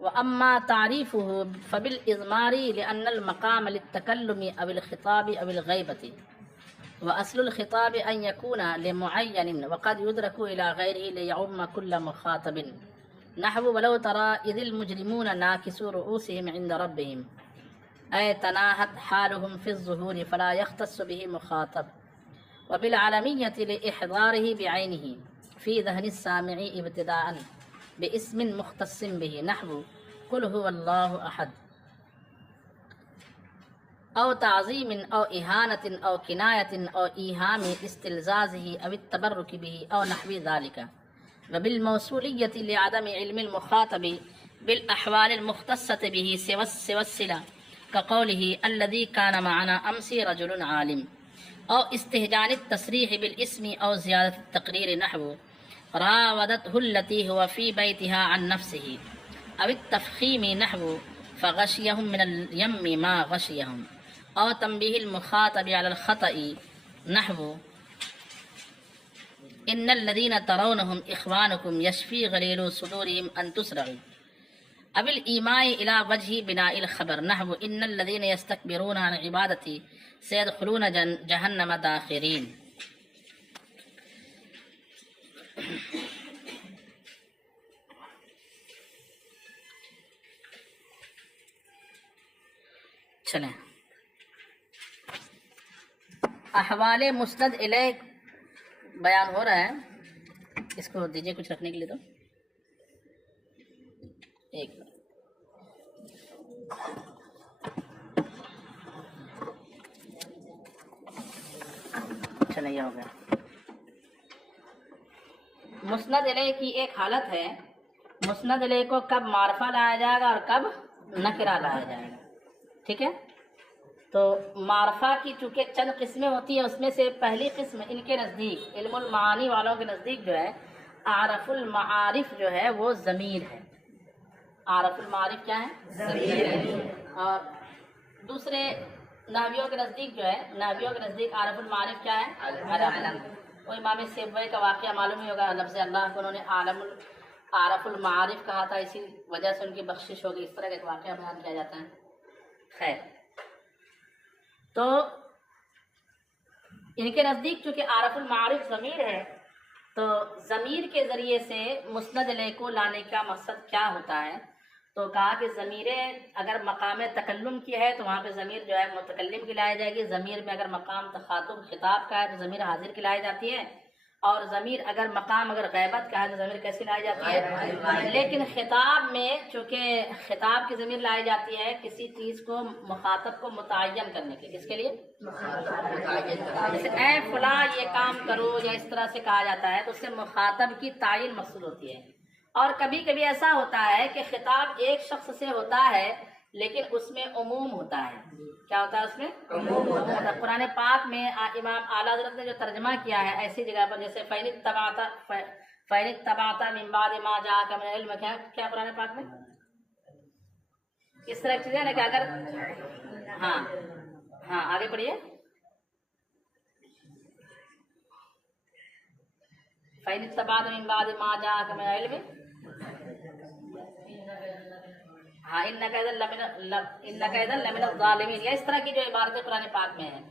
وأما تعريفه فبالإضمار لأن المقام للتكلم أو الخطاب أو الغيبة، وأصل الخطاب أن يكون لمعين وقد يدرك إلى غيره ليعم كل مخاطب، نحو ولو ترى إذ المجرمون ناكسوا رؤوسهم عند ربهم، أي تناهت حالهم في الظهور فلا يختص به مخاطب. وبالعالمية لإحضاره بعينه في ذهن السامع ابتداء باسم مختص به، نحو قل هو الله أحد، أو تعظيم أو إهانة أو كناية أو إيهام استلزازه أو التبرك به أو نحو ذلك. وبالموصولية لعدم علم المخاطب بالأحوال المختصة به سوى الصلة، كقوله الذي كان معنا أمس رجل عالم، أو استهجان التصريح بالاسم أو زيادة التقرير، نحو راودته التي هو في بيتها عن نفسه، أو التفخيم، نحو فغشيهم من اليم ما غشيهم، أو تنبيه المخاطب على الخطأ، نحو إن الذين ترونهم إخوانكم يشفي غليل صدورهم أن تسرعوا، أو الإيماء إلى وجه بناء الخبر، نحو إن الذين يستكبرون عن عبادتي سيدخلون جهنم داخرين. چلیں، احوال مسند الیہ بیان ہو رہا ہے، اس کو دیجیے کچھ رکھنے کے لیے، تو ایک چلیں، یہ ہو گیا۔ مسند الیہ کی ایک حالت ہے، مسند الیہ کو کب معرفہ لایا جائے گا اور کب نکرہ لایا جائے گا، ٹھیک ہے؟ تو معرفہ کی چونکہ چند قسمیں ہوتی ہیں، اس میں سے پہلی قسم ان کے نزدیک، علم المعانی والوں کے نزدیک جو ہے اعرف المعارف جو ہے وہ ضمیر ہے۔ اعرف المعارف کیا ہے؟ ضمیر ہے۔ اور دوسرے نحویوں کے نزدیک جو ہے، نحویوں کے نزدیک اعرف المعارف کیا ہے؟ علم۔ وہ امام سیبوی کا واقعہ معلوم ہی ہوگا، لفظ اللہ کو انہوں نے اعرف المعارف کہا تھا، اسی وجہ سے ان کی بخشش ہوگی، اس طرح کا ایک واقعہ بیان کیا جاتا ہے۔ خیر، تو ان کے نزدیک چونکہ عارف المعارف ضمیر ہے، تو ضمیر کے ذریعے سے مسند الیہ کو لانے کا مقصد کیا ہوتا ہے؟ تو کہا کہ ضمیریں اگر مقام تکلم کی ہے تو وہاں پہ ضمیر جو ہے متکلم کی لائی جائے گی، ضمیر میں اگر مقام تخاطب خطاب کا ہے تو ضمیر حاضر کی لائی جاتی ہے، اور ضمیر اگر مقام اگر غیبت کا ہے تو ضمیر کیسی لائی جاتی ہے؟ لیکن خطاب میں چونکہ خطاب کی ضمیر لائی جاتی ہے کسی چیز کو مخاطب کو متعین کرنے کے، کس کے لیے؟ جیسے اے فلاں یہ کام کرو یا اس طرح سے کہا جاتا ہے تو اس سے مخاطب کی تعین مقصود ہوتی ہے۔ اور کبھی کبھی ایسا ہوتا ہے کہ خطاب ایک شخص سے ہوتا ہے لیکن اس میں عموم ہوتا ہے۔ کیا ہوتا ہے اس میں؟ عموم ہوتا ہے۔ قرآن پاک میں امام اعلیٰ حضرت نے جو ترجمہ کیا ہے ایسی جگہ پر، جیسے فَإِنِ اتَّبَعْتَ مِن بَعْدِ مَا جَاءَكَ مِنَ الْعِلْمِ، کیا قرآن پاک میں اس طرح کی چیزیں نا کہ اگر ہاں آگے پڑھیے، فَإِنِ اتَّبَعْتَ مِن بَعْدِ مَا جَاءَكَ مِنَ الْعِلْمِ اِنَّكَ إِذًا لَمِنَ الظَّالِمِينَ، یا اس طرح کی جو عبارتیں قرآن پاک میں ہیں۔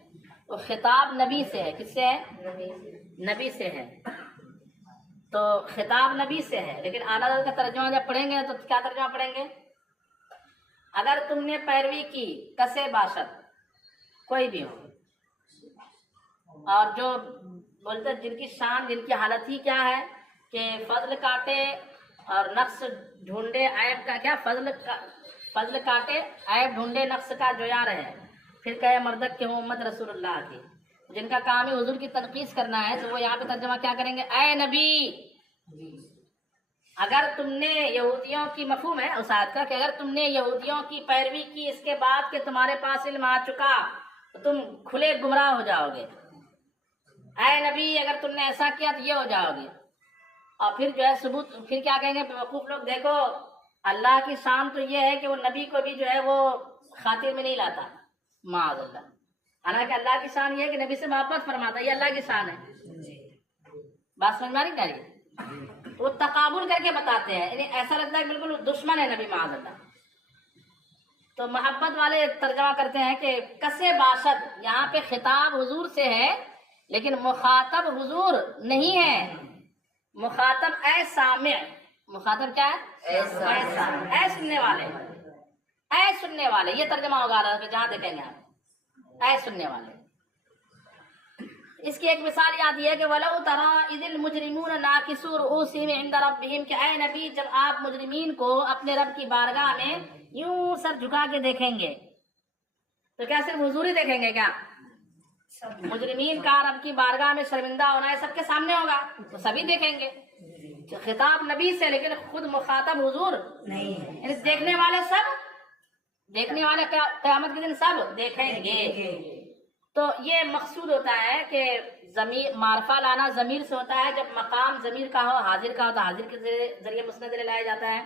تو خطاب نبی سے ہے، کس سے ہے؟ نبی سے ہے۔ تو خطاب نبی سے ہے، لیکن اعلیٰ حضرت کا ترجمہ جب پڑھیں گے تو کیا ترجمہ پڑھیں گے؟ اگر تم نے پیروی کی کسے باشد، کوئی بھی ہو، اور جو بولتے جن کی شان، جن کی حالت ہی کیا ہے کہ فضل کاٹے اور نقص ڈھونڈے عیب کا، کیا فضل کاٹے عیب ڈھونڈے نقص کا جویا رہے، پھر کہے مردک کہ وہ امت رسول اللہ کی، جن کا کام ہے حضور کی تنقیص کرنا ہے، تو وہ یہاں پہ ترجمہ کیا کریں گے؟ اے نبی، اگر تم نے یہودیوں کی، مفہوم ہے اس آیت کا کہ اگر تم نے یہودیوں کی پیروی کی اس کے بعد کہ تمہارے پاس علم آ چکا تو تم کھلے گمراہ ہو جاؤ گے۔ اے نبی اگر تم نے ایسا کیا تو یہ ہو جاؤ گے۔ اور پھر جو ہے ثبوت، پھر کیا کہیں گے بیوقوف لوگ، دیکھو اللہ کی شان تو یہ ہے کہ وہ نبی کو بھی جو ہے وہ خاطر میں نہیں لاتا، معاذ اللہ۔ حالانکہ اللہ کی شان یہ ہے کہ نبی سے محبت فرماتا ہے، یہ اللہ کی شان ہے۔ بات سمجھ میں آ رہی ہے؟ وہ تقابل کر کے بتاتے ہیں، یعنی ایسا لگتا ہے بالکل دشمن ہے نبی معاذ اللہ. تو محبت والے ترجمہ کرتے ہیں کہ کسے باشد، یہاں پہ خطاب حضور سے ہے لیکن مخاطب حضور نہیں ہے، مخاطب اے سامع. مخاطب کیا ہے؟ اے سامع، اے سننے والے، اے سننے والے. یہ ترجمہ ہوگا جہاں دیکھیں گے آپ، اے سننے والے. اس کی ایک مثال یاد یہ ہے کہ وَلَوْ تَرَىٰ إِذِ الْمُجْرِمُونَ نَاكِسُو رُءُوسِهِمْ عِندَ رَبِّهِمْ، کہ اے نبی جب آپ مجرمین کو اپنے رب کی بارگاہ میں یوں سر جھکا کے دیکھیں گے تو کیا صرف حضور ہی دیکھیں گے کیا؟ مجرمین کا رب کی بارگاہ میں شرمندہ ہونا ہے سب کے سامنے ہوگا تو سبھی دیکھیں گے. خطاب نبی سے لیکن خود مخاطب حضور نہیں ہے، یعنی دیکھنے والے سب، دیکھنے والے قیامت کے دن سب دیکھیں گے. تو یہ مقصود ہوتا ہے کہ ضمیر معرفہ لانا ضمیر سے ہوتا ہے. جب مقام ضمیر کا ہو، حاضر کا ہو تو حاضر کے ذریعے مسند لایا جاتا ہے.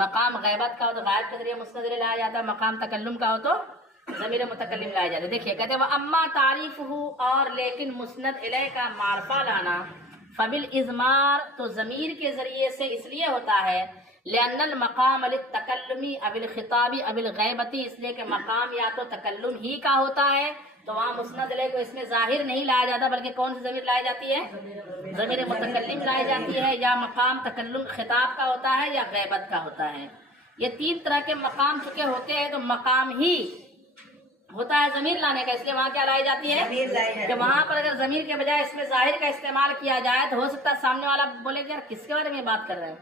مقام غیبت کا ہو تو غائب کے ذریعے مسند لایا جاتا ہے. مقام تکلم کا ہو تو ضمیر متکلم لایا جاتا ہے. دیکھیے کہتے ہیں اما تعریف ہو، اور لیکن مسند الیہ کا معرفہ لانا فبل ازمار، تو ضمیر کے ذریعے سے اس لیے ہوتا ہے لأن المقام للتکلمی اب الخطابی اب الغیبتی، اس لیے کہ مقام یا تو تکلم ہی کا ہوتا ہے تو وہاں مسند علیہ کو اس میں ظاہر نہیں لایا جاتا بلکہ کون سی ضمیر لائی جاتی ہے؟ ضمیر متکلم لائی جاتی ہے. یا مقام تکلم خطاب کا ہوتا ہے یا غیبت کا ہوتا ہے. یہ تین طرح کے مقام چکے ہوتے ہیں تو مقام ہی ہوتا ہے ضمیر لانے کا، اس لیے وہاں کیا لائی جاتی ہے کہ وہاں پر اگر ضمیر کے بجائے اس میں ظاہر کا استعمال کیا جائے تو ہو سکتا ہے سامنے والا بولے کہ یار کس کے بارے میں بات کر رہے ہیں.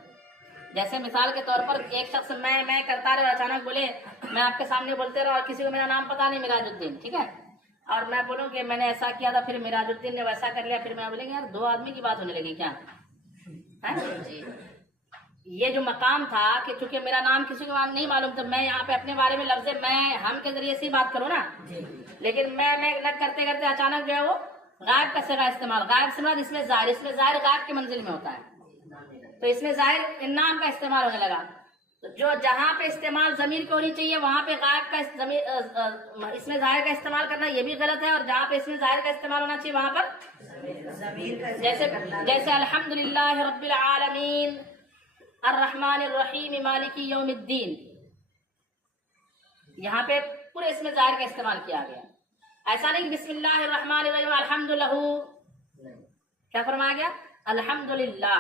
جیسے مثال کے طور پر ایک شخص میں کرتا رہے اور اچانک بولے میں آپ کے سامنے بولتے رہا اور کسی کو میرا نام پتا نہیں مراج الدین، ٹھیک ہے، اور میں بولوں کہ میں نے ایسا کیا تھا پھر مراج الدین نے ویسا کر لیا، پھر میں بولیں گے یار دو آدمی کی بات ہونے لگی کیا جی. یہ جو مقام تھا کہ چونکہ میرا نام کسی کو نہیں معلوم تو میں یہاں پہ اپنے بارے میں لفظ میں ہم کے ذریعے سے ہی بات کروں نا، لیکن میں کرتے کرتے اچانک جو ہے وہ غائب کا صیغہ استعمال، غائب سے مراد اس میں ظاہر غائب کے منزل میں ہوتا ہے تو اس میں ظاہر نام کا استعمال ہونے لگا. تو جو جہاں پہ استعمال ضمیر کی ہونی چاہیے وہاں پہ غائب کا اس میں ظاہر کا استعمال کرنا یہ بھی غلط ہے، اور جہاں پہ اس میں ظاہر کا استعمال ہونا چاہیے وہاں پر جیسے الحمدللہ رب العالمین الرحمن الرحیم مالک یوم الدین، یہاں پہ پورے اس میں ظاہر کا استعمال کیا گیا. ایسا نہیں بسم اللہ الرحمن الرحیم الحمد لہ، کیا فرمایا گیا؟ الحمدللہ،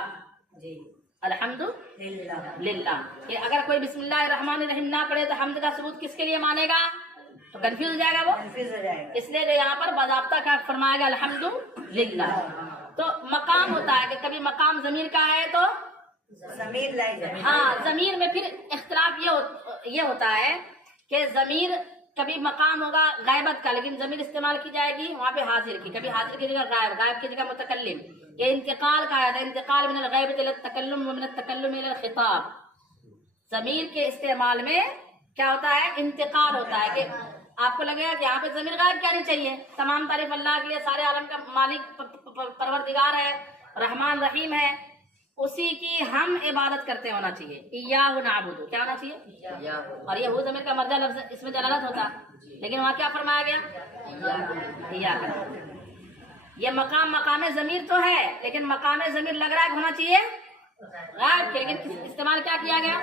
الحمد للہ. اگر کوئی بسم اللہ الرحمن الرحیم نہ پڑھے تو حمد کا ثبوت کس کے لیے مانے گا؟ تو کنفیوز ہو جائے گا وہ، اس لیے یہاں پر باضابطہ کا فرمایا گیا الحمد للہ. تو مقام ہوتا ہے کہ کبھی مقام ضمیر کا ہے تو ضمیر لائی جائے. ہاں ضمیر میں پھر اختلاف یہ ہوتا ہے کہ ضمیر کبھی مقام ہوگا غیبت کا لیکن ضمیر استعمال کی جائے گی وہاں پہ حاضر کی، کبھی حاضر کی جگہ غائب، غائب کی جگہ متکلم. یہ انتقال کا آیا تھا، انتقال من الغیبت الی التکلم ومن التکلم الی الخطاب. ضمیر کے استعمال میں کیا ہوتا ہے؟ انتقال ہوتا ہے کہ آپ کو لگے گا کہ یہاں پہ ضمیر غائب کیا نہیں چاہیے، تمام تعریف اللہ کے لیے، سارے عالم کا مالک پروردگار ہے، رحمان رحیم ہے، اسی کی ہم عبادت کرتے ہونا چاہیے. ایاہ نعبد، کیا ہونا چاہیے؟ اور یہ ہو ضمیر کا مرجع لفظ اس میں جلالت ہوتا، لیکن وہاں کیا فرمایا گیا؟ ایاہ کا. یہ مقام ضمیر تو ہے لیکن مقام ضمیر لگ رہا ہے ہونا چاہیے غائب کے، لیکن استعمال کیا کیا گیا؟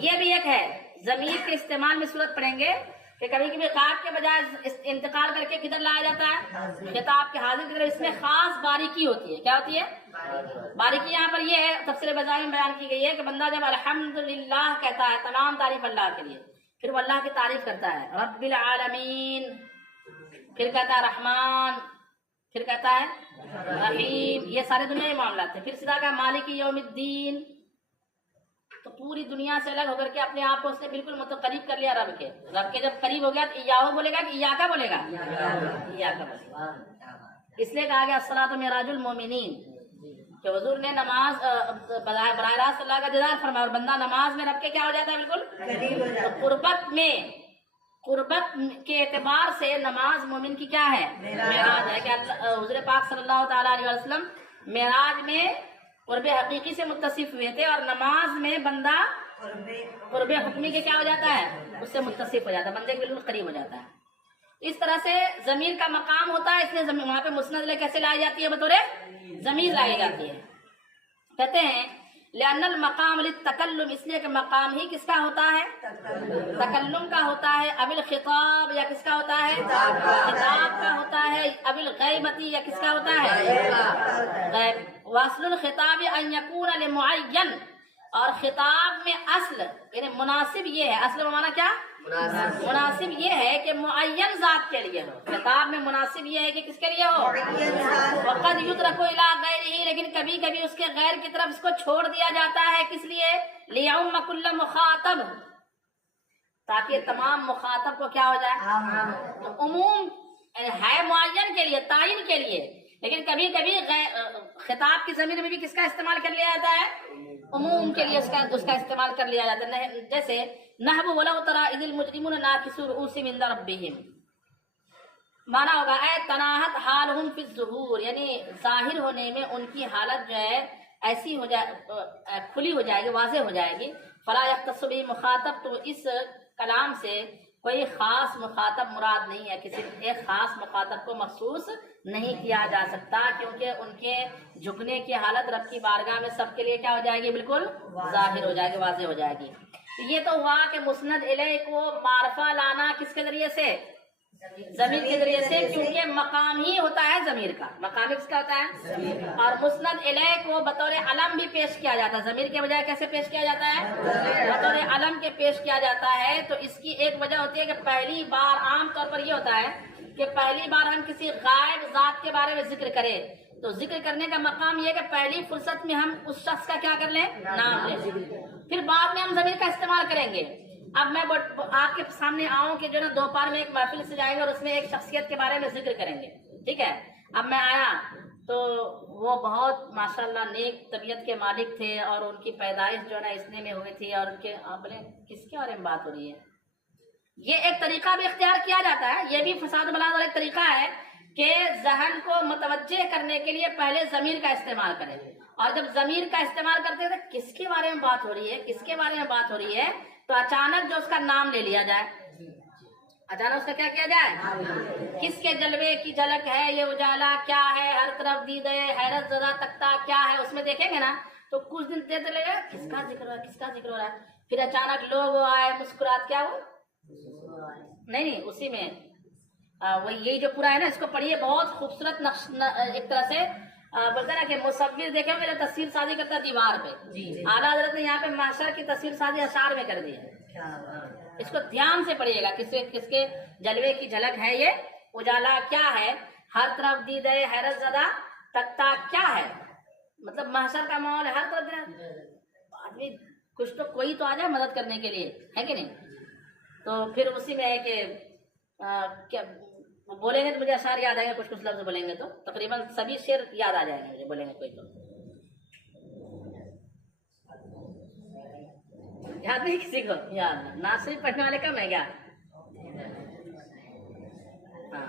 یہ بھی ایک ہے. ضمیر کے استعمال میں صورت پڑھیں گے کہ کبھی کبھی غائب کے بجائے انتقال کر کے کدھر لایا جاتا ہے؟ خطاب کے حاضر کی طرف. اس میں خاص باریکی ہوتی ہے. کیا ہوتی ہے باریکی؟ یہاں پر یہ ہے تفسیر بزائی میں بیان کی گئی ہے کہ بندہ جب الحمدللہ کہتا ہے تمام تعریف اللہ کے لیے، پھر وہ اللہ کی تعریف کرتا ہے رب العالمین، پھر کہتا ہے رحمان، پھر کہتا ہے رحیم، یہ سارے دنیا کے معاملات ہیں. پھر سیدھا کا مالک یوم الدین، تو پوری دنیا سے الگ ہو کر کے اپنے آپ کو اس نے بالکل قریب کر لیا رب کے. رب کے جب قریب ہو گیا تو ایاہو بولے گا کہ ایا کا بولے گا؟ ایا کا بولے گا. اس لیے کہا گیا الصلاۃ معراج المومنین، کہ حضور نے نماز براہ راست اللہ کا دیدار فرمایا اور بندہ نماز میں رب کے کیا ہو جاتا ہے؟ بالکل قربت کے اعتبار سے نماز مومن کی کیا ہے؟ معراج ہے. کہ حضور پاک صلی اللہ تعالیٰ علیہ وسلم معراج میں قرب حقیقی سے متصف ہوئے تھے اور نماز میں بندہ قرب حکمی کے کیا ہو جاتا ہے؟ اس سے متصف ہو جاتا ہے، بندے کے بالکل قریب ہو جاتا ہے. اس طرح سے ضمیر کا مقام ہوتا ہے، اس لیے وہاں پہ مسند علیہ کیسے لائی جاتی ہے؟ بطور ضمیر لائی جاتی ہے. کہتے ہیں لأن المقام للتکلم، اس لیے کہ مقام ہی کس کا ہوتا ہے؟ تکلم کا ہوتا ہے. اب الخطاب، یا کس کا ہوتا ہے؟ خطاب کا ہوتا ہے. اب الغیبتی، یا کس کا ہوتا ہے؟ غیب. واصل الخطاب ان یکون لمعین، اور خطاب میں اصل یعنی مناسب یہ ہے. اصل معنی کیا؟ مناسب یہ ہے کہ معین ذات کے لیے ہو. خطاب میں مناسب یہ ہے کہ کس کے لیے ہو؟ وقد یترک الی غیرہ، لیکن کبھی کبھی اس کے غیر کی طرف اس کو چھوڑ دیا جاتا ہے. کس لیے؟ لیعم کل مخاطب، تاکہ تمام مخاطب کو کیا ہو جائے؟ تو عموم ہے معین کے لیے، تعین کے لیے، لیکن کبھی کبھی خطاب کی ضمیر میں بھی کس کا استعمال کر لیا جاتا ہے؟ عموم کے لیے اس کا استعمال کر لیا جاتا ہے. جیسے نحو ولو تری اذ المجرمون ناکسوا رؤوسهم عند ربهم، مانا ہوگا اے تناہت حالہم فی الظہور، یعنی ظاہر ہونے میں ان کی حالت جو ہے ایسی ہو جائے، کھلی ہو جائے گی، واضح ہو جائے گی. فلا یختص به مخاطب، تو اس کلام سے کوئی خاص مخاطب مراد نہیں ہے، کسی ایک خاص مخاطب کو مخصوص نہیں کیا جا سکتا، کیونکہ ان کے جھکنے کی حالت رب کی بارگاہ میں سب کے لیے کیا ہو جائے گی؟ بالکل ظاہر ہو جائے گی، واضح ہو جائے گی. یہ تو ہوا کہ مسند الیہ کو معرفہ لانا کس کے ذریعے سے؟ ضمیر کے ذریعے سے، کیونکہ مقام ہی ہوتا ہے ضمیر کا. مقام کس کا ہوتا ہے؟ اور مسند الیہ کو بطور علم بھی پیش کیا جاتا ہے. ضمیر کے بجائے کیسے پیش کیا جاتا ہے؟ بطور علم کے پیش کیا جاتا ہے. تو اس کی ایک وجہ ہوتی ہے کہ پہلی بار عام طور پر یہ ہوتا ہے کہ پہلی بار ہم کسی غائب ذات کے بارے میں ذکر کریں تو ذکر کرنے کا مقام یہ ہے کہ پہلی فرصت میں ہم اس شخص کا کیا کر لیں؟ نام لیں. پھر بعد میں ہم ضمیر کا استعمال کریں گے. اب میں آپ کے سامنے آؤں کہ جو نا دوپہر میں ایک محفل سے جائیں گے اور اس میں ایک شخصیت کے بارے میں ذکر کریں گے، ٹھیک ہے. اب میں آیا تو وہ بہت ماشاءاللہ نیک طبیعت کے مالک تھے، اور ان کی پیدائش جو ہے نا اسنے میں ہوئی تھی، اور ان کے آپ بولے کس کے بارے میں بات ہو رہی ہے؟ یہ ایک طریقہ بھی اختیار کیا جاتا ہے. یہ بھی فساد بلاد اور ایک طریقہ ہے کہ ذہن کو متوجہ کرنے کے لیے پہلے ضمیر کا استعمال کریں، اور جب ضمیر کا استعمال کرتے ہیں تو کس کے بارے میں بات ہو رہی ہے، کس کے بارے میں بات ہو رہی ہے، تو اچانک جو اس کا نام لے لیا جائے. اچانک اس کا کیا کیا جائے؟ کس کے جلوے کی جھلک ہے یہ اجالا کیا ہے، ہر طرف دیدے حیرت زدہ تختہ کیا ہے. اس میں دیکھیں گے نا تو کچھ دن دیتے لگے کس کا ذکر ہو رہا ہے، کس کا ذکر ہو رہا ہے. پھر اچانک لوگ آئے، مسکرات کیا ہو نہیں اسی میں وہ یہی جو پورا ہے نا، اس کو پڑھیے، بہت خوبصورت نقش ایک طرح سے بولتے نا کہ مصور دیکھے میرے تصویر سازی کرتا ہے دیوار پہ. اعلیٰ حضرت نے یہاں پہ محشر کی تصویر سازی اشعار میں کر دی ہے. اس کو دھیان سے پڑھیے گا، کس کے جلوے کی جھلک ہے یہ اجالا کیا ہے، ہر طرف دیدے حیرت زدہ تختہ کیا ہے. مطلب محشر کا ماحول ہے، ہر طرف آدمی کچھ تو کوئی تو آ جائے مدد کرنے کے لیے، ہے کہ نہیں. تو پھر اسی میں ہے کہ بولیں گے تو مجھے اشعار یاد آئیں گے، کچھ لفظ بولیں گے تو تقریباً سبھی شعر یاد آ جائیں گے مجھے، بولیں گے کوئی تو یاد نہیں کسی کو. یاد ناصری پڑھنے والے کم ہے کیا؟ ہاں.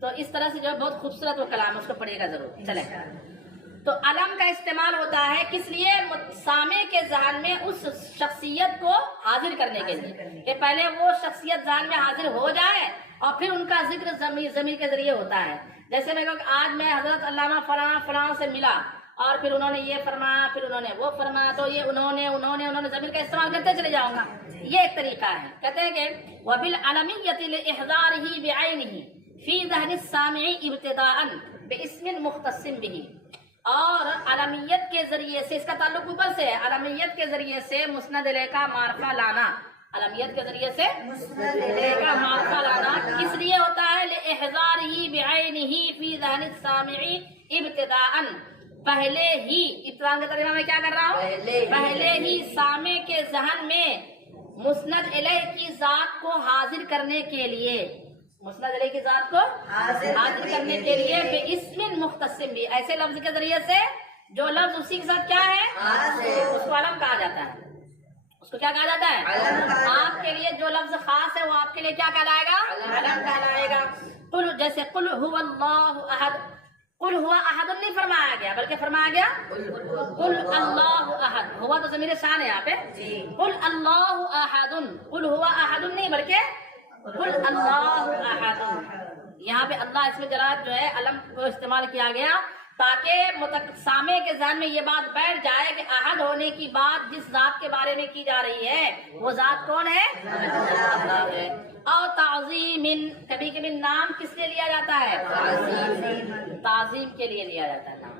تو اس طرح سے جو ہے بہت خوبصورت وہ کلام ہے، اس کو پڑھیے گا ضرور. چلیں، تو علم کا استعمال ہوتا ہے کس لیے؟ سامع کے ذہن میں اس شخصیت کو حاضر کرنے کے لیے، کہ پہلے وہ شخصیت ذہن میں حاضر ہو جائے اور پھر ان کا ذکر ضمیر کے ذریعے ہوتا ہے. جیسے میں کہوں کہ آج میں حضرت علامہ فلاں سے ملا اور پھر انہوں نے یہ فرمایا، پھر انہوں نے وہ فرمایا، تو یہ انہوں نے ضمیر کا استعمال کرتے چلے جاؤں گا. یہ ایک طریقہ ہے. کہتے ہیں کہ وَبِالْعَلَمِيَّةِ لِإِحْضَارِهِ بِعَيْنِهِ فِي ذَهْنِ السَّامِعِ ابْتِدَاءً بِاسْمٍ مُخْتَصٍ بِهِ. اور علمیت کے ذریعے سے، اس کا تعلق اوپر سے ہے، علمیت کے ذریعے سے مسند الیہ کا معرفہ لانا، علمیت کے ذریعے سے مسند الیہ کا معرفہ لانا کس لیے ہوتا ہے؟ لِإِحْضَارِهِ بِعَيْنِهِ فِي ذَهْنِ السَّامِعِ ابْتِدَاءً. پہلے ہی ابتداء کا ترجمہ میں کیا کر رہا ہوں؟ پہلے ہی سامع کے ذہن میں مسند الیہ کی ذات کو حاضر کرنے کے لیے، مسند الیہ کی ذات کو حاضر کرنے کے لیے بے اسم مختصم بھی، ایسے لفظ کے ذریعے سے جو لفظ اسی کے ساتھ کیا ہے، اس کو علم کہا جاتا ہے. اس کو کیا کہا جاتا ہے؟ آپ کے لیے جو لفظ خاص ہے وہ آپ کے لیے کیا کہلائے گا؟ علم کہلائے گا. جیسے قل هو اللہ احد، قل ہوا احد نہیں فرمایا گیا بلکہ فرمایا گیا قل اللہ احد. ہوا تو ضمیر شان ہے یہاں پہ، قل اللہ احد، قل ہوا احد نہیں بلکہ قل اللہ احد. یہاں پہ اللہ اس میں جرات جو ہے علم کو استعمال کیا گیا تاکہ سامع کے ذہن میں یہ بات بیٹھ جائے کہ احد ہونے کی بات جس ذات کے بارے میں کی جا رہی ہے وہ ذات کون ہے؟ اللہ ہے۔ اور تعظیم، کبھی کبھی نام کس لیے لیا جاتا ہے؟ تعظیم کے لیے لیا جاتا ہے نام،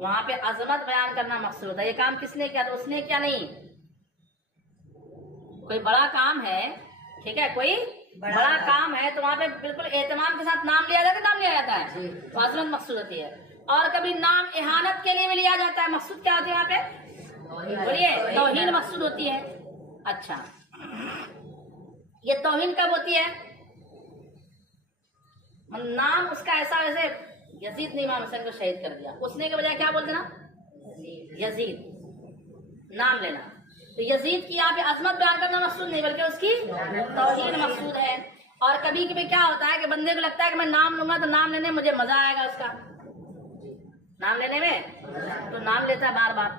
وہاں پہ عظمت بیان کرنا مقصود ہے۔ یہ کام کس نے کیا؟ تو اس نے کیا نہیں، کوئی بڑا کام ہے، ٹھیک ہے، کوئی بڑا کام ہے تو وہاں پہ بالکل اہتمام کے ساتھ نام لیا جاتا ہے، نام لیا جاتا ہے تو عظمت مقصود ہوتی ہے۔ اور کبھی نام اہانت کے لیے بھی لیا جاتا ہے، مقصود کیا ہوتی ہے وہاں پہ؟ بولیے، توہین مقصود ہوتی ہے۔ اچھا، یہ توہین کب ہوتی ہے؟ نام اس کا ایسا، ویسے یزید نے امام حسین کو شہید کر دیا، اس نے کے بجائے کیا بولتے نا؟ یزید، نام لینا، تو یزید کی یہاں پہ عظمت بیان کرنا مقصود نہیں بلکہ اس کی توہین مقصود ہے۔ اور کبھی کبھی کیا ہوتا ہے کہ بندے کو لگتا ہے کہ میں نام لوں گا تو نام لینے میں مجھے مزہ آئے گا، اس کا نام لینے میں، تو نام لیتا ہے بار بار۔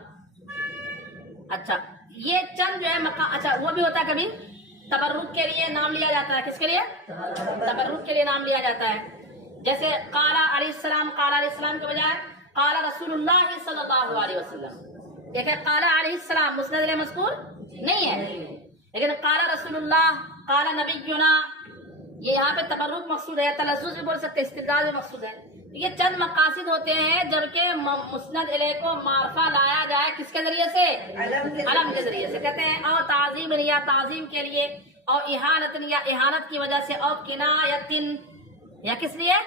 اچھا، یہ چند جو ہے اچھا وہ بھی ہوتا ہے کبھی تبرک کے لیے نام لیا جاتا ہے۔ کس کے لیے؟ تبرک کے لیے نام لیا جاتا ہے، جیسے قال علیہ السلام، قال علیہ السلام کے بجائے قال رسول اللہ صلی اللہ علیہ وسلم۔ ایک ہے قال علیہ السلام، مسند علیہ مذکور نہیں ہے، لیکن قال رسول اللہ، قال نبینا، یہ یہاں پہ تبرک مقصود ہے، تلذذ بھی بول سکتے، استدلال بھی مقصود ہے۔ یہ چند مقاصد ہوتے ہیں جبکہ مسند علیہ کو معرفہ لایا جائے کس کے ذریعے سے؟ علم کے ذریعے سے، کہتے ہیں او تعظیم یا تعظیم کے لیے، او احانت یا احانت کی وجہ سے، او کنایت یا کس لیے؟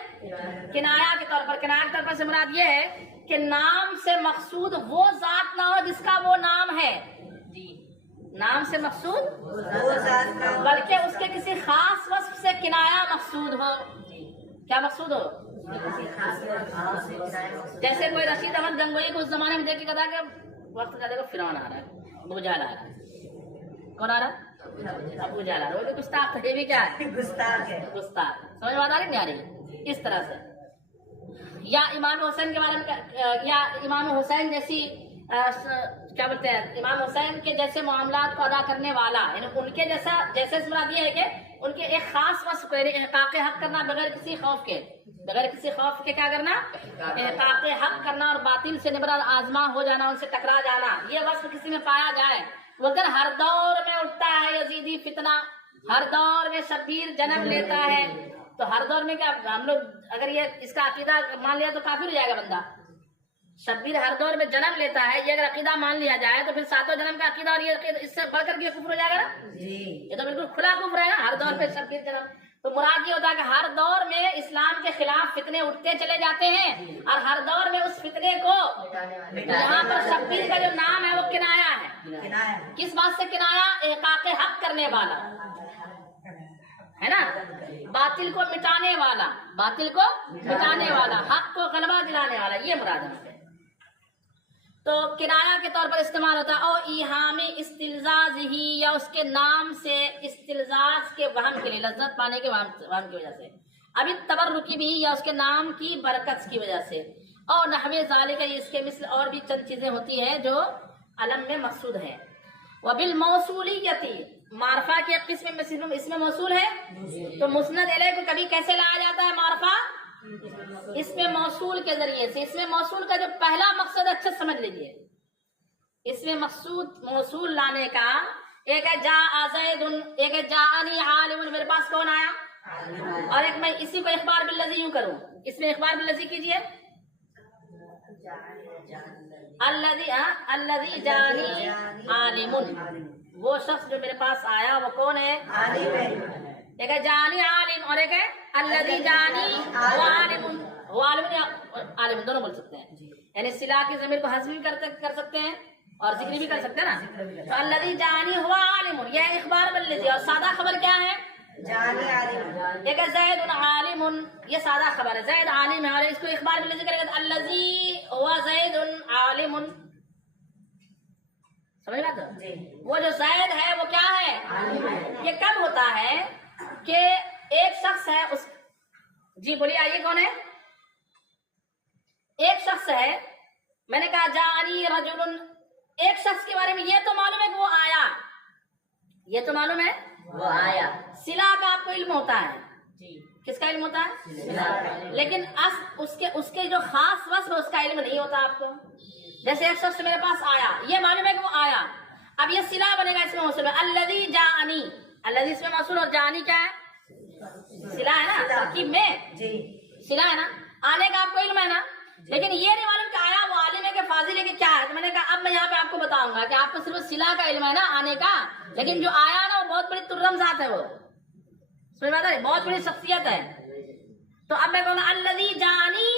کنایا کے طور پر۔ کنایا کے طور پر سے مراد یہ ہے کہ نام سے مقصود وہ ذات نہ ہو جس کا وہ نام ہے، نام سے مقصود بلکہ اس کے کسی خاص وصف سے کنایا مقصود ہو۔ کیا مقصود ہو؟ جیسے کوئی رشید احمد گنگوئی کو اس زمانے میں دیکھ کے کہا کہ وقت کا دیکھو فرعون آ رہا ہے، ابو جہل آ رہا ہے، کون آ رہا ہے؟ ابو جہل آ رہا ہے، وہ بھی گستاخ ہے، یہ بھی کیا ہے؟ گستاخ ہے، گستاخ۔ سمجھ بات آ رہی نہیں آ رہی؟ اس طرح سے۔ یا امام حسین کے بارے میں، یا امام حسین جیسی کیا بولتے ہیں، امام حسین کے جیسے معاملات کو ادا کرنے والا، یعنی ان کے جیسا، جیسے اس مراد یہ ہے کہ ان کے ایک خاص وصف کو، احقاق حق کرنا بغیر کسی خوف کے، بغیر کسی خوف کے کیا کرنا؟ احقاق حق کرنا، اور باطل سے نبرد آزما ہو جانا، ان سے ٹکرا جانا، یہ وصف کسی میں پایا جائے۔ بولتے ہیں ہر دور میں اٹھتا ہے یزیدی فتنہ، ہر دور میں شبیر جنم لیتا ہے، تو ہر دور میں کیا ہم لوگ اگر یہ اس کا عقیدہ مان لیا تو کافر ہو جائے گا بندہ۔ شبیر ہر دور میں جنم لیتا ہے، یہ اگر عقیدہ مان لیا جائے تو پھر ساتوں جنم کا عقیدہ، اور یہ عقیدہ اس سے بڑھ کر کے کفر ہو جائے گا نا؟ یہ تو بالکل کھلا کفر ہے نا، ہر دور پہ شبیر جنم۔ تو مراد یہ ہوتا ہے کہ ہر دور میں اسلام کے خلاف فتنے اٹھتے چلے جاتے ہیں، اور ہر دور میں اس فتنے کو، یہاں پر شبیر کا جو نام ہے وہ کنایا ہے، کس بات سے کنایا؟ احقاق حق کرنے والا ہے نا، باطل کو مٹانے والا، باطل کو مٹانے والا، حق کو غلبہ دلانے والا، یہ مراد ہے۔ تو کنایا کے طور پر استعمال ہوتا ہے، او ایہامی استلزاز ہی، یا اس کے نام سے استلزاز کے وہم کے لیے، لذت پانے کے وہم کی وجہ سے، ابھی تبرکی بھی، یا اس کے نام کی برکت کی وجہ سے، اور نحوِ ذالک، اس کے مثل اور بھی چند چیزیں ہوتی ہیں جو علم میں مقصود ہیں۔ وبالموصولیت، معرفہ کے قسم میں اس میں موصول ہے، تو مسند علیہ کو کبھی کیسے لایا جاتا ہے معرفہ؟ اس میں موصول کے ذریعے سے۔ اس میں موصول کا جو پہلا مقصد اچھا سمجھ لیجئے، اس میں مقصود موصول لانے کا، ایک ہے جاء زید، ایک ہے جاءنی عالم، میرے پاس کون آیا، اور ایک میں اسی کو اخبار بالذی یوں کروں، اس میں اخبار بالذی کیجئے، الذی جانی عالم، وہ شخص جو میرے پاس آیا وہ کون ہے؟ عالم ہے۔ ایک ہے جانی عالم، اور ایک ہے الذی جانی عالم، وہ عالم یا عالم دونوں بول سکتے ہیں، یعنی صلہ کی ضمیر کو حذف بھی کر سکتے ہیں اور ذکر بھی کر سکتے ہیں نا۔ تو الذی جانی ہوا عالم، یہ اخبار بالذی، اور سادہ خبر کیا ہے؟ جانی عالم۔ ایک ہے زید عالم، یہ سادہ خبر ہے، زید عالم ہے، اور اس کو اخبار بالذی کرے گا الذی ہوا زید عالم، سمجھ بات؟ وہ جو زید ہے وہ کیا ہے؟ یہ کب ہوتا ہے کہ ایک شخص ہے، اس، جی بولیے آئیے، کون ہے؟ ایک شخص ہے، میں نے کہا جانی رجل، ایک شخص کے بارے میں یہ تو معلوم ہے کہ وہ آیا، یہ تو معلوم ہے وہ آیا، صلہ کا آپ کو علم ہوتا ہے، کس کا علم ہوتا ہے؟ لیکن اس کے جو خاص وصف ہے اس کا علم نہیں ہوتا آپ کو. جیسے ایک شخص میرے پاس آیا، یہ معلوم ہے کہ وہ آیا، اب یہ صلہ بنے گا اس میں موصول میں، الذی جاءنی، الذی اس میں موصول اور جاءنی کیا ہے؟ صلہ ہے نا، ترکیب میں صلہ ہے نا، آنے کا آپ کو علم ہے نا، لیکن یہ نہیں معلوم کہ آیا وہ عالم ہے کہ فاضل ہے کہ کیا ہے. تو میں نے کہا اب میں یہاں پہ آپ کو بتاؤں گا کہ آپ کو صرف صلہ کا علم ہے نا، آنے کا، لیکن جو آیا نا وہ بہت بڑی ترم ذات ہے، وہ سمجھ میں آتا ہے، بہت بڑی شخصیت ہے. تو اب میں کہوں گا الذی جاءنی،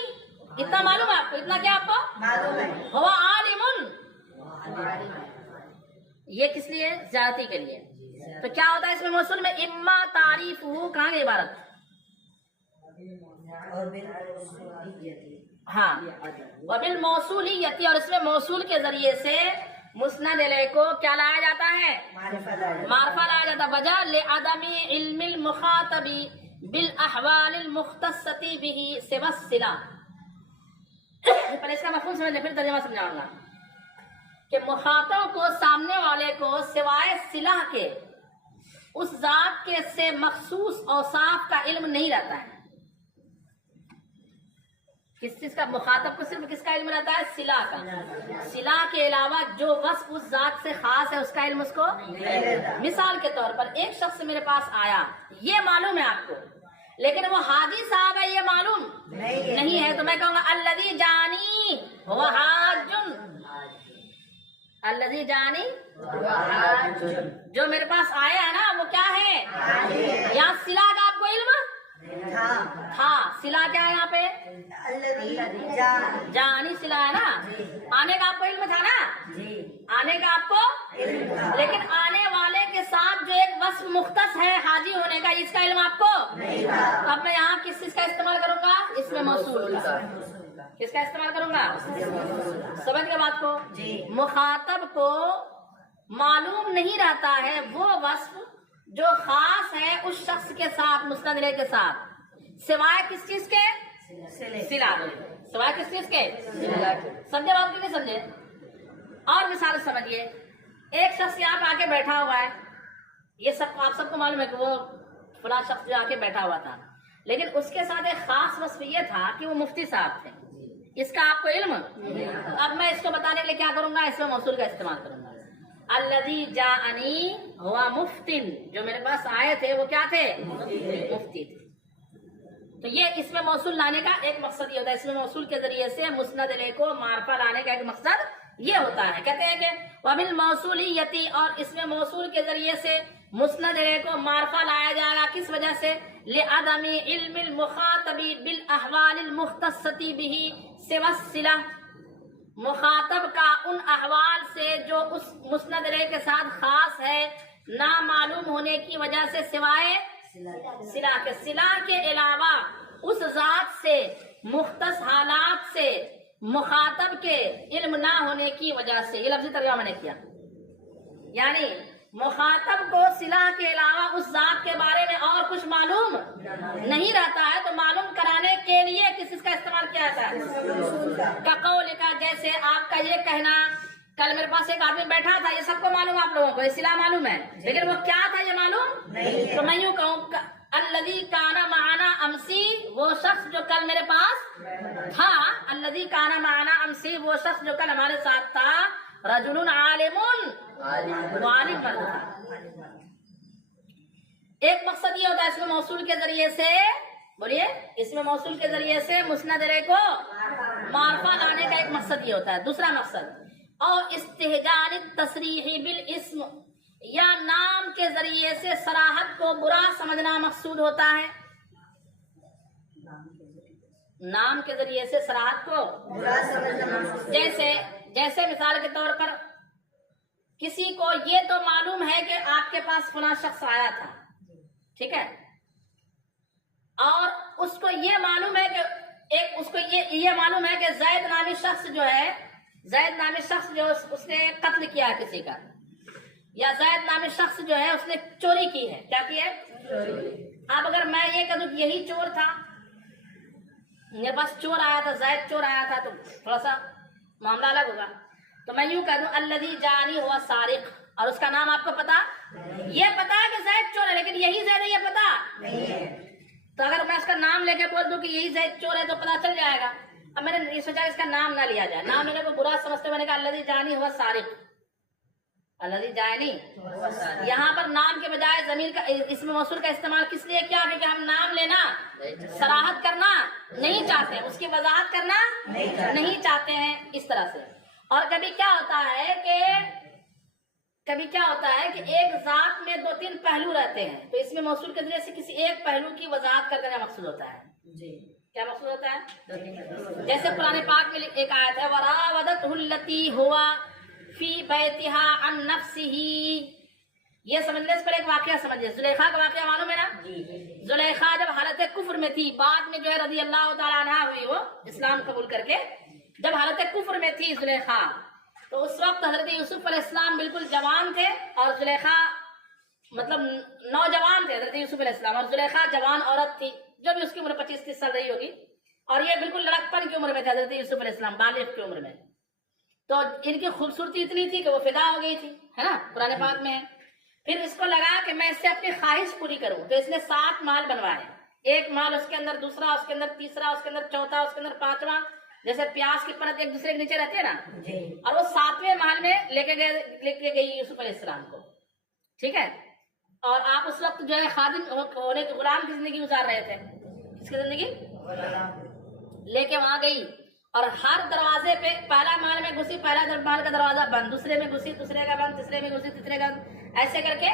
اتنا معلوم ہے آپ کو، اتنا کیا آپ کو معلوم ہے، ہوا عالم، یہ کس لیے؟ زیادتی کے لیے. تو کیا ہوتا ہے اس میں موصول میں؟ اما تعریف ہو، کہاں گئی عبارت؟ ہاں، وبالموصولیتی، اور اس میں موصول کے ذریعے سے مسند الیہ کو کیا لایا جاتا ہے؟ معرفہ لایا جاتا ہے. وجہ لعدم علم المخاطب بالاحوال المختصۃ به سوى الصلہ. پہلے اس کا مفہوم سمجھ لیں پھر ترجمہ سمجھاؤں گا کہ مخاطب کو، سامنے والے کو، سوائے صلہ کے اس ذات کے سے مخصوص اوصاف کا علم نہیں رہتا ہے. کس چیز کا؟ مخاطب کو صرف کس کا علم رہتا ہے؟ صلہ کا. صلہ کے علاوہ جو وصف اس ذات سے خاص ہے اس کا علم اس کو نہیں رہتا. مثال کے طور پر ایک شخص میرے پاس آیا، یہ معلوم ہے آپ کو، لیکن وہ حاجی صاحب ہے یہ معلوم نہیں ہے. تو میں کہوں گا الذی جانی هو حاج، الذی جانی جو میرے پاس آیا ہے نا وہ کیا ہے؟ یہاں صلہ کا آپ کو علم تھا. صلہ کیا ہے یہاں پہ؟ جانی صلہ ہے نا. آنے کا آپ کو علم تھا نا، آنے کا آپ کو، لیکن آنے والے کے ساتھ جو ایک وصف مختص ہے حاجی ہونے کا، اس کا علم آپ کو. اب میں یہاں کس چیز کا استعمال کروں گا؟ اس میں موصول کا. کس کا استعمال کروں گا؟ سمجھ گئے بات کو؟ مخاطب کو معلوم نہیں رہتا ہے وہ وصف جو خاص ہے اس شخص کے ساتھ، مسند الیہ کے ساتھ، سوائے کس چیز کے؟ صلہ. سوائے کس چیز کے؟ سمجھے بات کی نہیں سمجھے؟ اور مثال سمجھیے، ایک شخص یہاں پہ آ کے بیٹھا ہوا ہے، یہ سب آپ سب کو معلوم ہے کہ وہ فلاں شخص جو آ کے بیٹھا ہوا تھا، لیکن اس کے ساتھ ایک خاص وصف یہ تھا کہ وہ مفتی صاحب تھے. اس کا آپ کو علم؟ اب میں اس کو بتانے کے لیے کیا کروں گا؟ اس میں موصول کا استعمال کروں گا. الذی جاءنی ہوا مفتن، جو میرے پاس آئے تھے وہ کیا تھے؟ مفتی تھے. تو یہ اس میں موصول لانے کا ایک مقصد یہ ہوتا ہے. اس میں موصول کے ذریعے سے مسند الیہ کو معرفہ لانے کا ایک مقصد یہ ہوتا ہے. کہتے ہیں کہ وبالموصولیتی، اور اس میں موصول کے ذریعے سے مسند الیہ کو معرفہ لایا جائے گا. کس وجہ سے؟ لعدم علم المخاطب بالاحوال المختصۃ به سوى الصلہ، مخاطب کا ان احوال سے جو اس مسند الیہ کے ساتھ خاص ہے نامعلوم ہونے کی وجہ سے، سوائے صلہ کے. صلہ کے علاوہ اس ذات سے مختص حالات سے مخاطب کے علم نہ ہونے کی وجہ سے. یہ لفظی ترجمہ میں نے کیا، یعنی مخاطب کو صلہ کے علاوہ اس ذات کے بارے میں اور کچھ معلوم نہیں رہتا ہے، تو معلوم کرانے کے لیے کس چیز کا استعمال کیا جاتا ہے؟ کا قول کا. جیسے آپ کا یہ کہنا، کل میرے پاس ایک آدمی بیٹھا تھا، یہ سب کو معلوم، آپ لوگوں کو یہ صلہ معلوم ہے، لیکن وہ کیا تھا یہ معلوم نہیں. تو میں یوں کہوں الذی کان معنا امسی، وہ شخص جو کل میرے پاس تھا. الذی کان معنا امسی، وہ شخص جو کل ہمارے ساتھ تھا. رجل عالم، وہ عالم مرد تھا. ایک مقصد یہ ہوتا ہے اس میں موصول کے ذریعے سے، بولیے، اس میں موصول کے ذریعے سے مسند الیہ کو معرفہ لانے کا ایک مقصد یہ ہوتا ہے. دوسرا مقصد، اور استحجان التصریح بالاسم، یا نام کے ذریعے سے صراحت کو برا سمجھنا مقصود ہوتا ہے. نام کے ذریعے سے صراحت کو برا سمجھنا، جیسے مثال کے طور پر کسی کو یہ تو معلوم ہے کہ آپ کے پاس فلاں شخص آیا تھا، ٹھیک ہے، اور اس کو یہ معلوم ہے کہ اس کو یہ معلوم ہے کہ زید نامی شخص جو اس نے قتل کیا ہے کسی کا، یا زید نامی شخص جو ہے اس نے چوری کی ہے. کیا کی ہے؟ اب اگر میں یہ کہوں کہ یہی چور تھا، میرے پاس چور آیا تھا، زید چور آیا تھا، تو تھوڑا سا معاملہ الگ ہوگا. تو میں یوں کہہ دوں الذی جانی ہوا سارق، اور اس کا نام آپ کو پتا، یہ پتا ہے کہ زید چور ہے، لیکن یہی زید ہے یہ پتا نہیں ہے. تو اگر میں اس کا نام لے کے بول دوں کہ یہی زید چور ہے تو پتا چل جائے گا. اب میں نے یہ سوچا اس کا نام نہ لیا جائے, نام لینے کو برا سمجھتے, میں نے کہا الذی جانی ہوا سارق, الذی جانی. یہاں پر نام کے بجائے ضمیر کا اسم موصول کا استعمال کس لیے کیا؟ کیونکہ ہم نام لینا صراحت کرنا نہیں چاہتے ہیں, اس کی وضاحت کرنا نہیں چاہتے ہیں اس طرح سے. اور کبھی کیا ہوتا ہے کہ ایک ذات میں دو تین پہلو رہتے ہیں, تو اس میں موصول کے ذریعے سے کسی ایک پہلو کی وضاحت کر دینا مقصود ہوتا ہے. کیا مقصود ہوتا ہے؟ جیسے قرآن پاک میں ایک آیت ہے وراودته التي هو فی بیتها عن نفسه. یہ سمجھنے سے پہلے ایک واقعہ سمجھیے. زلیخا کا واقعہ معلوم ہے نا؟ زلیخا جب حالت کفر میں تھی, بعد میں جو ہے رضی اللہ تعالیٰ عنہ ہوئی, وہ اسلام قبول کر کے جب حالت کفر میں تھی زلیخا, تو اس وقت حضرت یوسف علیہ السلام بالکل جوان تھے اور زلیخا مطلب نوجوان تھے. حضرت یوسف علیہ السلام اور زلیخا جوان عورت تھی, جو بھی اس کی عمر 25-30 سال رہی ہوگی, اور یہ بالکل لڑکپن کی عمر میں تھے حضرت یوسف علیہ السلام, بالغ کی عمر میں. تو ان کی خوبصورتی اتنی تھی کہ وہ فدا ہو گئی تھی, ہے نا, قرآن پاک میں ہے. پھر اس کو لگا کہ میں اس سے اپنی خواہش پوری کروں, تو اس نے 7 محل بنوائے. ایک محل, اس کے اندر دوسرا, اس کے اندر تیسرا, اس کے اندر چوتھا, اس کے اندر 5واں, جیسے پیاز کی پرت ایک دوسرے کے نیچے رہتے ہیں نا, اور وہ 7ویں محل میں لے کے گئی یوسف علیہ السلام کو. ٹھیک ہے. اور آپ اس وقت جو ہے خادم ہونے کے غلام کی زندگی گزار رہے تھے. کس کی زندگی؟ لے کے وہاں گئی, اور ہر دروازے پہ پہلا محل میں گھسی, پہلا محل کا دروازہ بند, دوسرے میں گھسی, دوسرے کا بند, تیسرے میں گھسی, تیسرے کا بند, ایسے کر کے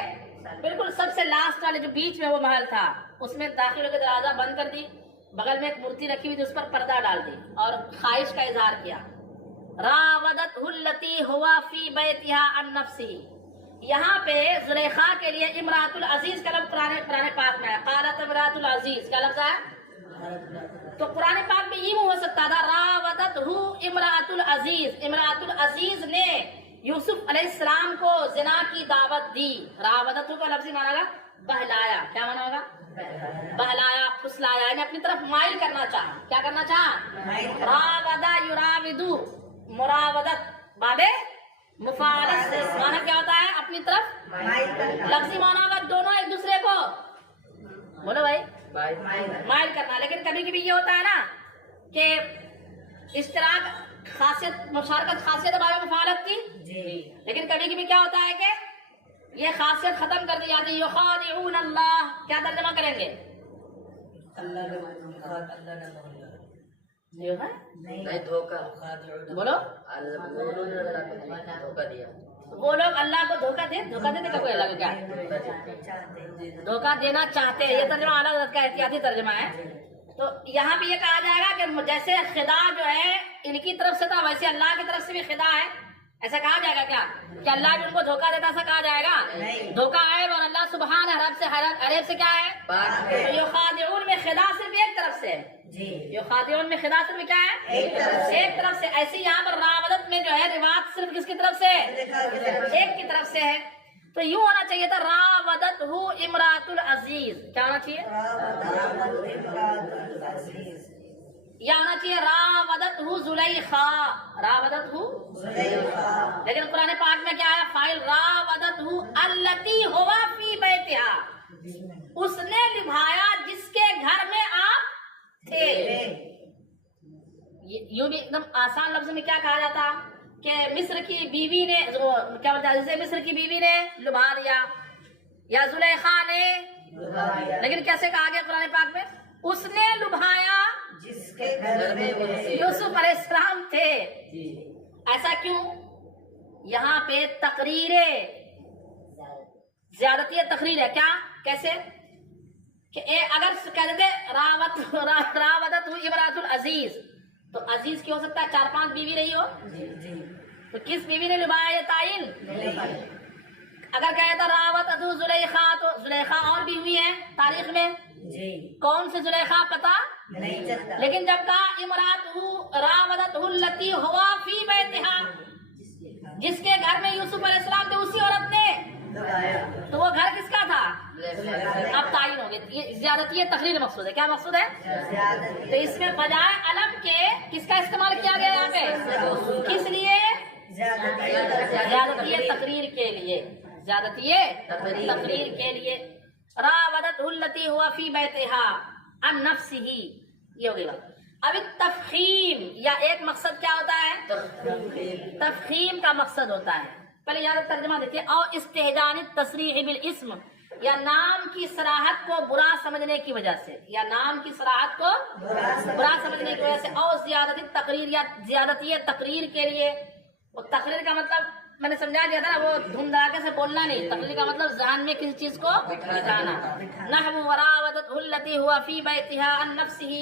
بالکل سب سے لاسٹ والے جو بیچ میں وہ محل تھا اس میں داخل ہو کے دروازہ بند کر دی. بغل میں ایک مورتی رکھی ہوئی تھی, اس پر پردہ ڈال دی اور خواہش کا اظہار کیا. راودته التي هو في بيتها عن نفسه. یہاں پہ زلیخا کے لیے امراۃ العزیز کا لفظ قرآن پاک میں ہے. قالت امراۃ العزیز کا لفظ ہے, تو قرآن پاک میں یہ ہو سکتا تھا راودته امراۃ العزیز. امراۃ العزیز نے یوسف علیہ السلام کو زنا کی دعوت دی. راودته کا لفظی مانا گا بہلایا. کیا مانا ہوگا؟ بہلایا, پھسلایا, یعنی اپنی طرف مائل کرنا چاہا. کیا کرنا چاہا؟ راودا یراودو, مراودت بابے مفاعلت سے مانا کیا ہوتا ہے؟ اپنی طرف لفظی مانا ہوگا دونوں ایک دوسرے کو, بولو بھائی, مائل کرنا. لیکن کبھی کبھی یہ ہوتا ہے نا کہ اشتراک خاصیت, مشارکت خاصیت باب مفاعلت کی, لیکن کبھی کبھی کیا ہوتا ہے کہ یہ خاصیت ختم کر دی جاتی ہے. یخادعون اللہ, کیا ترجمہ کریں گے؟ بولو, وہ لوگ اللہ کو دھوکہ دیتے کا کوئی اللہ کو کیا دھوکہ دینا چاہتے ہیں. یہ ترجمہ اعلیٰ حضرت کا احتیاطی ترجمہ ہے. تو یہاں بھی یہ کہا جائے گا کہ جیسے خدا جو ہے ان کی طرف سے تھا, ویسے اللہ کی طرف سے بھی خدا ہے. ایسا کہا جائے گا کیا کہ اللہ بھی ان کو دھوکہ دیتا, ایسا کہا جائے گا؟ دھوکہ ہے, اور اللہ سبحان عرب سے کیا ہے؟ یخادعون میں خدا صرف ایک طرف سے ہے. یخادعون میں خدا صرف کیا ہے؟ ایک طرف سے. ایسے یہاں پر راودت میں جو ہے روایت صرف کس کی طرف سے؟ ایک کی طرف سے ہے. تو یوں ہونا چاہیے تھا راودته امراۃ العزیز. کیا ہونا چاہیے؟ یا ہونا چاہیے راودته زلیخا. راودته, لیکن قرآن پاک میں کیا ہے؟ فاعل راودته التي هو في بيتها, اس نے لبھایا جس کے گھر میں آپ تھے. یوں بھی ایک دم آسان لفظ میں کیا کہا جاتا کہ مصر کی بیوی نے, کیا بولتا ہے, جسے مصر کی بیوی نے لبھا دیا یا زلیخا نے, لیکن کیسے کہا گیا قرآن پاک میں؟ اس نے لبھایا جس کے گھر میں یوسف علیہ السلام تھے. ایسا کیوں؟ یہاں پہ تقریر زیادتی تقریر ہے. کیا, کیسے کہ اگر کہہ دیتے راودت امراۃ العزیز, تو عزیز کی ہو سکتا ہے 4-5 بیوی رہی ہو, تو کس بیوی نے لبھایا یہ تعین. اگر کہے تو راودت زلیخا, تو زلیخا اور بھی ہوئی ہیں تاریخ میں, کون سے زلیخا پتا نہیں چلتا. لیکن جب کہا امراۃ راودته التي هو في بيتها, جس کے گھر میں یوسف علیہ السلام تھے, اسی عورت نے, تو وہ گھر کس کا تھا؟ اب تعین ہو گئی. یہ زیادتی تقریر مقصود ہے. کیا مقصود ہے؟ تو اس میں بجائے علم کے کس کا استعمال کیا گیا یہاں پہ؟ کس لیے؟ زیادتی تقریر کے لیے. زیادتی تقریر کے لیے. راودته التي هو في بيتها عن نفسه، یہ ہو گئی بات. اب تفخیم یا ایک مقصد کیا ہوتا ہے؟ تفخیم کا مقصد ہوتا ہے. پہلے یاد ترجمہ دیکھیے. اور استہجان التصریح بالاسم، یا نام کی صراحت کو برا سمجھنے کی وجہ سے، یا نام کی صراحت کو برا سمجھنے کی وجہ سے. اور زیادتی تقریر، یا زیادتی تقریر کے لیے. اور تقریر کا مطلب میں نے سمجھا دیا تھا نا، وہ دھوم دھڑاکے سے بولنا نہیں. تقریر کا مطلب ذہن میں کسی چیز کو بٹھانا. نحو وراودته التي هو في بيتها عن نفسه.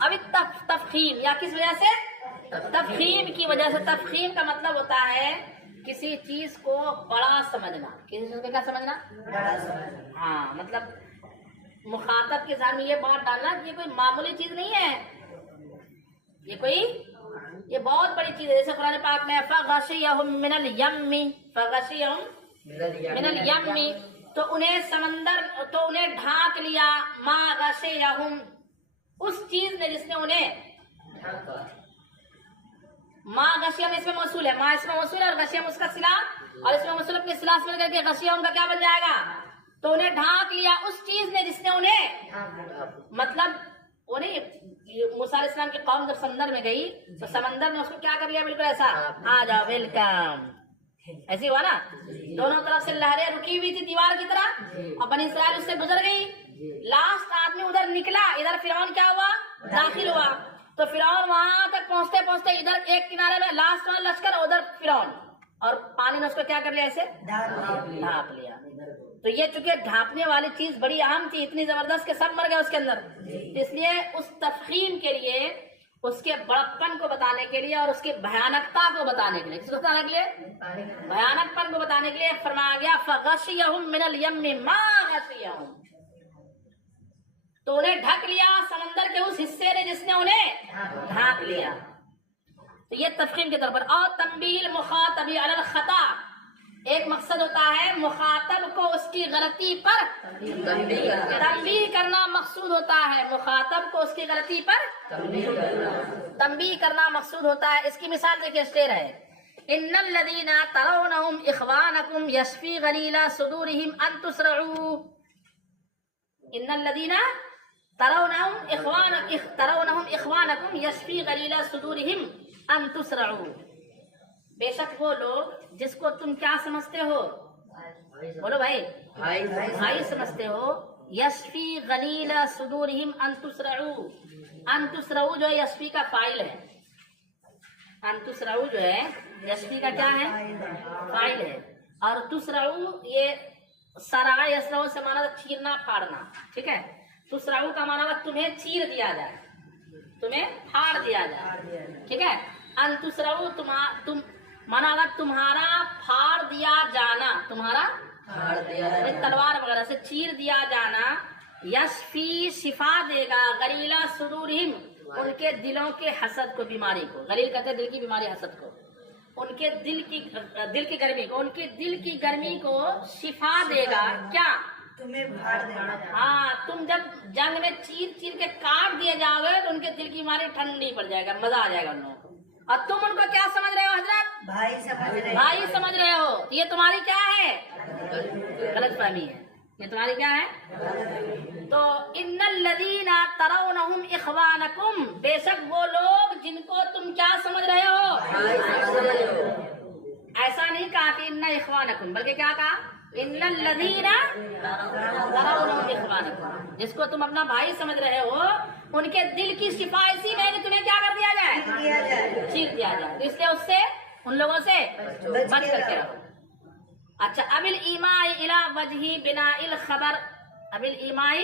اب تفخیم یا کس وجہ سے؟ تفخیم کی وجہ سے. تفخیم کا مطلب ہوتا ہے کسی چیز کو بڑا سمجھنا. کسی چیز کو کیا سمجھنا؟ ہاں، مطلب مخاطب کے ذہن میں یہ بات ڈالنا کہ یہ کوئی معمولی چیز نہیں ہے، یہ بہت بڑی چیز ہے. جیسے قرآن پاک میں فغشیہم من الیم، فغشیہم من الیم، تو انہیں ڈھانک لیا. ما غشیہم، اس چیز نے جس نے انہیں. ما غشیہم اس میں موصول ہے، ما اس میں موصول ہے اور غشیہم اس کا صلہ، اور اس میں موصول اپنے صلہ سے مل کر کے غشیہم کا کیا بن جائے گا؟ تو انہیں ڈھانک لیا اس چیز نے جس نے انہیں، مطلب موسیٰ علیہ السلام کی قوم جب سمندر میں گئی تو سمندر نے اس کو کیا کر لیا؟ بالکل ایسا، آ جاؤ ویلکم، ایسی ہوا نا. دونوں طرف سے لہریں رکی ہوئی تھی دیوار کی طرح، اور بنی اسرائیل اس سے گزر گئی. لاسٹ آدمی ادھر نکلا، ادھر فرعون کیا ہوا؟ داخل ہوا. تو فرعون وہاں تک پہنچتے پہنچتے ادھر ایک کنارے میں لاسٹ والا لشکر، ادھر فرعون، اور پانی نے اس کو کیا کر لیا؟ ایسے ڈھانپ لیا. تو یہ چونکہ ڈھانپنے والی چیز بڑی اہم تھی، اتنی زبردست کہ سب مر گئے اس کے اندر. اس لیے اس تفخیم کے لیے، اس کے بڑپن کو بتانے کے لیے اور اس کی بھیانکتا کو بتانے کے لیے، کس کو بتانے کے لیے؟ بھیانک پن کو بتانے کے لیے فرمایا گیا فغشیہم من الیم ما غشیہم. تو انہیں ڈھک لیا سمندر کے اس حصے نے جس نے انہیں ڈھانپ لیا. تو یہ تفخیم کے طور پر. اور تنبیہ المخاطب علی الخطا، ایک مقصد ہوتا ہے مخاطب کو اس کی غلطی پر تنبیہ کرنا مقصود ہوتا ہے. مخاطب کو اس کی غلطی پر تنبیہ کرنا مقصود ہوتا ہے. اس کی مثال دیکھیے، شعر ہے ان الذین ترونہم اخوانکم یشفی غلیل صدورہم ان تسرعوا. ان الذین ترونہم اخوانکم یشفی غلیل صدورہم ان تسرعوا. بے شک وہ لوگ جس کو تم کیا سمجھتے ہو؟ بولو بھائی، بھائی سمجھتے ہو. یشفی غلیل صدورہم ان تسرعوا. ان تسرعوا جو ہے یشفی کا فاعل ہے. ان تسرعوا جو ہے یشفی کا کیا ہے؟ فاعل ہے. اور تسرعوا یہ سرع یسرع سے مانا چیرنا پھاڑنا. ٹھیک ہے، تسرعوا کا مانا تمہیں چیر دیا جائے، تمہیں پھاڑ دیا جائے. ٹھیک ہے. ان تسرعوا تم مانا تمہارا پھاڑ دیا جانا، تمہارا تلوار وغیرہ سے چیر دیا جانا. یشفی شفا دے گا غلیلا صدورہم ان کے دلوں کے حسد کو، بیماری کو. غلیل کہتے ہیں دل کی بیماری، حسد کو. ان کے دل کی گرمی کو، ان کے دل کی گرمی کو شفا دے گا. کیا؟ تمہیں پھاڑ دینا. ہاں، تم جب جنگ میں چیر کے کاٹ دیے جاؤ گے تو ان کے دل کی بیماری ٹھنڈی پڑ جائے گا، مزہ آ جائے گا ان لوگوں کو. اور تم ان کو کیا سمجھ رہے ہو حضرت؟ بھائی سمجھ رہے. بھائی سمجھ رہے ہو. یہ تمہاری کیا ہے؟ غلط فہمی ہے. یہ تمہاری کیا ہے؟ تو ان الذین ترونہم اخوانکم، بے شک وہ لوگ جن کو تم کیا سمجھ رہے ہو؟ ایسا نہیں کہا کہ ان اخوانکم، بلکہ کیا کہا؟ ان الذین ترونہم اخوانکم، جس کو تم اپنا بھائی سمجھ رہے ہو ان کے دل کی شفا اسی میں کہ تمہیں کیا کر دیا جائے؟ چیر دیا جائے. اس لیے اس سے، ان لوگوں سے بچ کر کے رہو. اچھا، اب الایماء الی وجہ بناء الخبر. اب الایماء